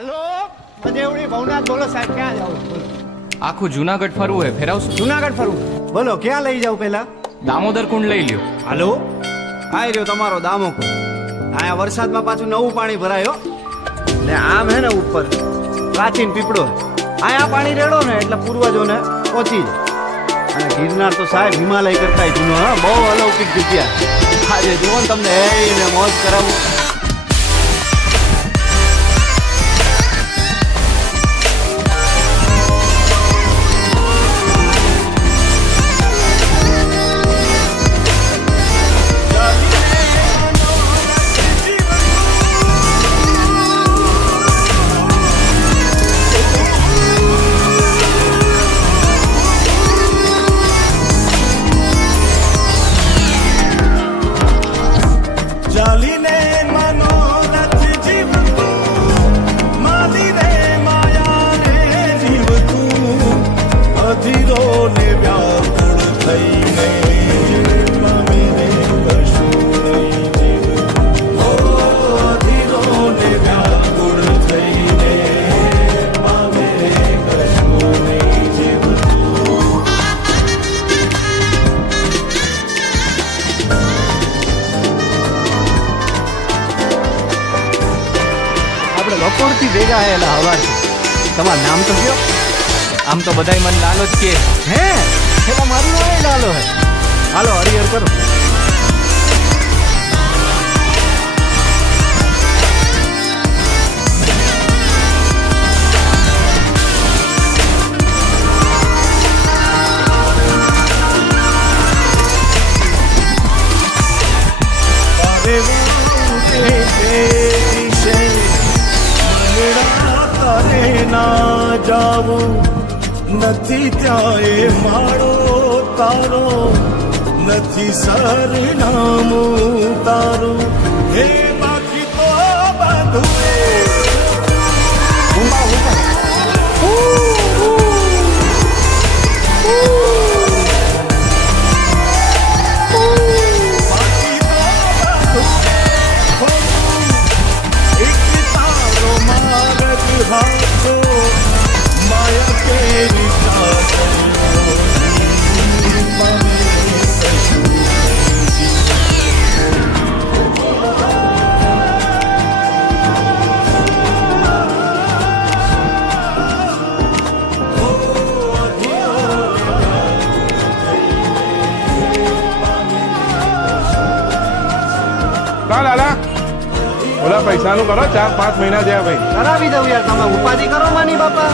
હાલો મજેવડી ભવનાથ બોલો સાહેબ, ક્યાં જાવ? આખું જુનાગઢ ફરવું હે, ફેરવશું? જુનાગઢ ફરવું? બોલો ક્યાં લઈ જાવ પેલા? દામોદર કુંડ લઈ લ્યો. હાલો આઈ રહ્યો તમારો દામોકુંડ. આયા વરસાદમાં પાછું નવું પાણી ભરાયો ને આમ હે ને ઉપર પ્રાચીન પીપળો હે. આયા પાણી રેડો ને એટલે પૂર્વજોને પહોંચી જાય. અને ગિરનાર તો સાહેબ હિમાલય કરતા જૂનો, હા, બહુ અલૌકિક જગ્યા. આજે જુઓ ને તમને ને મોજ કરાવું. ચાલીને મનોરથ જીવતું, માલીને માયાને જીવતું, અધીરો ને વ્યાકુળ થઈને પામીને કશું નહીં જીવતું. ઓ અધીરો ને વ્યાકુળ થઈને પામીને કશું નહીં જીવતું. આપણે બપોરથી ભેગા આયેલા હવારથી. તમારું નામ તો કયો? આમ તો બધાય મને લાલો જ કે. હે પેલા મારું નામ ડાલો હે. હાલો હરિહર કરો. ના જાવું નથી ત્યાં એ માળો તારો, નથી સરનામું તારું, હે બાકી તો બધું માયા કેરી લાલા ઓલા પૈસાનું કરો, 4-5 મહિના થયા ભાઈ. કરાવી દઉં યાર, તમે ઉપાધિ કરો માની બાપા.